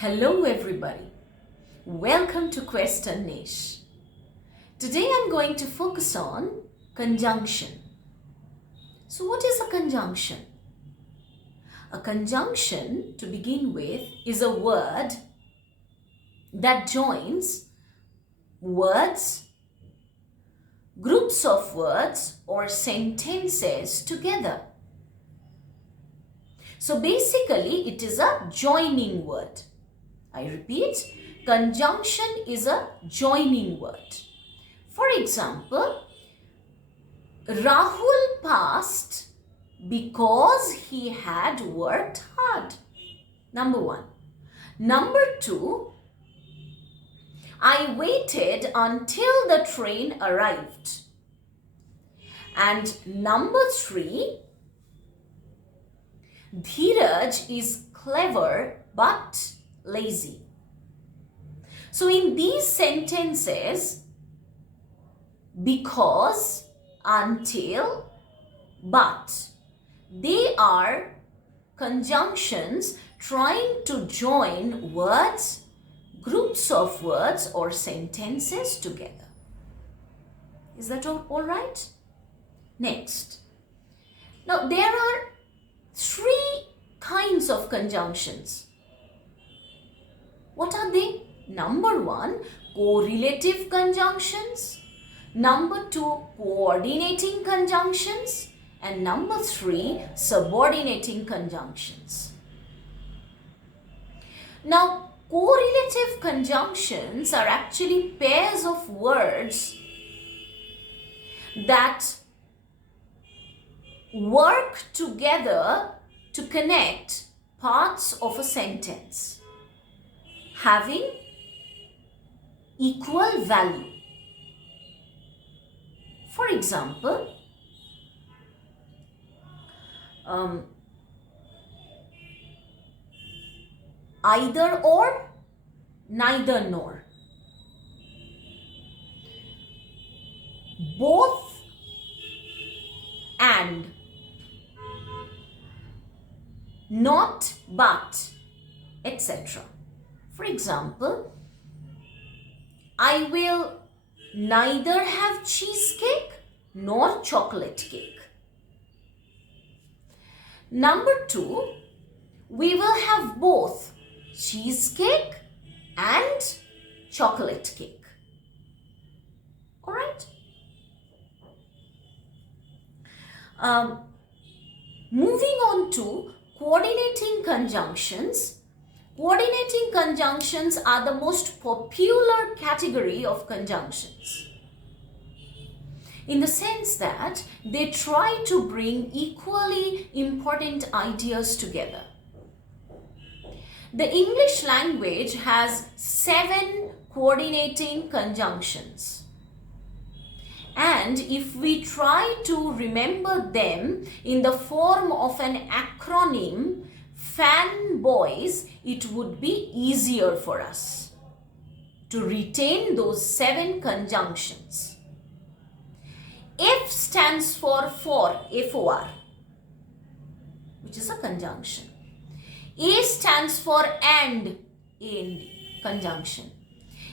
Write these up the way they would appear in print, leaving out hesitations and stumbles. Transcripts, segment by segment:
Hello everybody, welcome to Quest and Niche. Today I'm going to focus on conjunction. So what is a conjunction? A conjunction, to begin with, is a word that joins words, groups of words or sentences together. So basically it is a joining word. I repeat, conjunction is a joining word. For example, Rahul passed because he had worked hard. Number one. Number two, I waited until the train arrived. And number three, Dheeraj is clever but lazy. So in these sentences, because, until, but, they are conjunctions trying to join words, groups of words or sentences together. Is that all right? Next. Now there are three kinds of conjunctions. What are they? Number one, correlative conjunctions. Number two, coordinating conjunctions. And number three, subordinating conjunctions. Now, correlative conjunctions are actually pairs of words that work together to connect parts of a sentence having equal value. For example, either or, neither nor. Both and, not but, etc. For example, I will neither have cheesecake nor chocolate cake. Number two, we will have both cheesecake and chocolate cake. All right? Moving on to coordinating conjunctions. Coordinating conjunctions are the most popular category of conjunctions, in the sense that they try to bring equally important ideas together. The English language has 7 coordinating conjunctions. And if we try to remember them in the form of an acronym, fanboys, it would be easier for us to retain those 7 conjunctions. F stands for F-O-R, which is a conjunction. A stands for and, A-N-D, conjunction.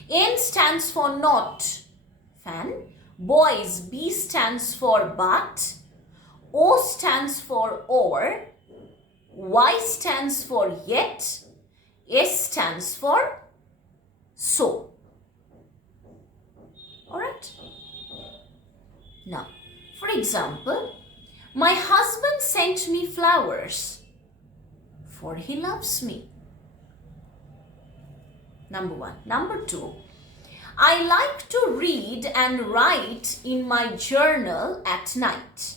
N stands for not, fan. Boys, B stands for but. O stands for or. Y stands for yet. S stands for so. Alright? Now, for example, my husband sent me flowers, for he loves me. Number one. Number two, I like to read and write in my journal at night.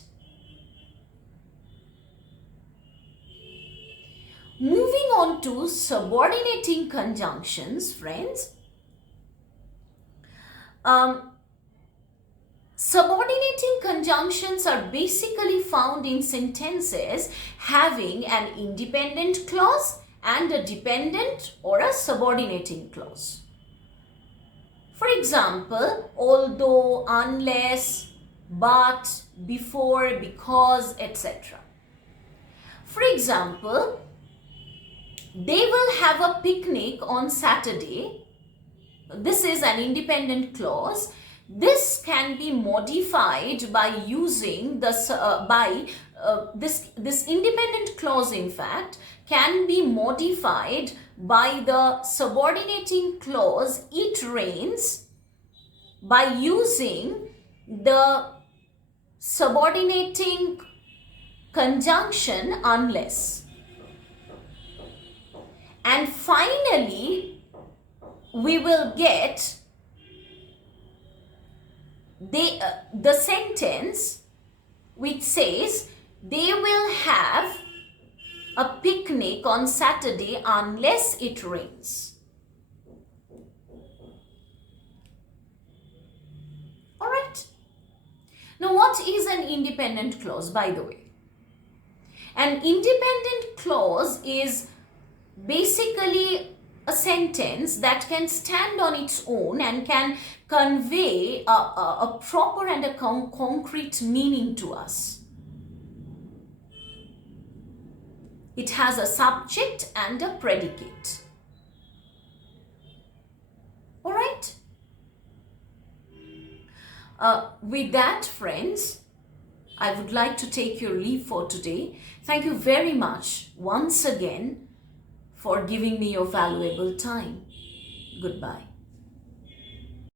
Moving on to subordinating conjunctions, friends. Subordinating conjunctions are basically found in sentences having an independent clause and a dependent or a subordinating clause. For example, although, unless, but, before, because, etc. For example, They will have a picnic on Saturday. This is an independent clause. This can be modified by using the this independent clause, in fact, can be modified by the subordinating clause it rains by using the subordinating conjunction unless. And finally, we will get the sentence which says they will have a picnic on Saturday unless it rains. All right. Now, what is an independent clause, by the way? An independent clause is basically a sentence that can stand on its own and can convey a proper and a concrete meaning to us. It has a subject and a predicate. All right? With that, friends, I would like to take your leave for today. Thank you very much once again for giving me your valuable time. Goodbye.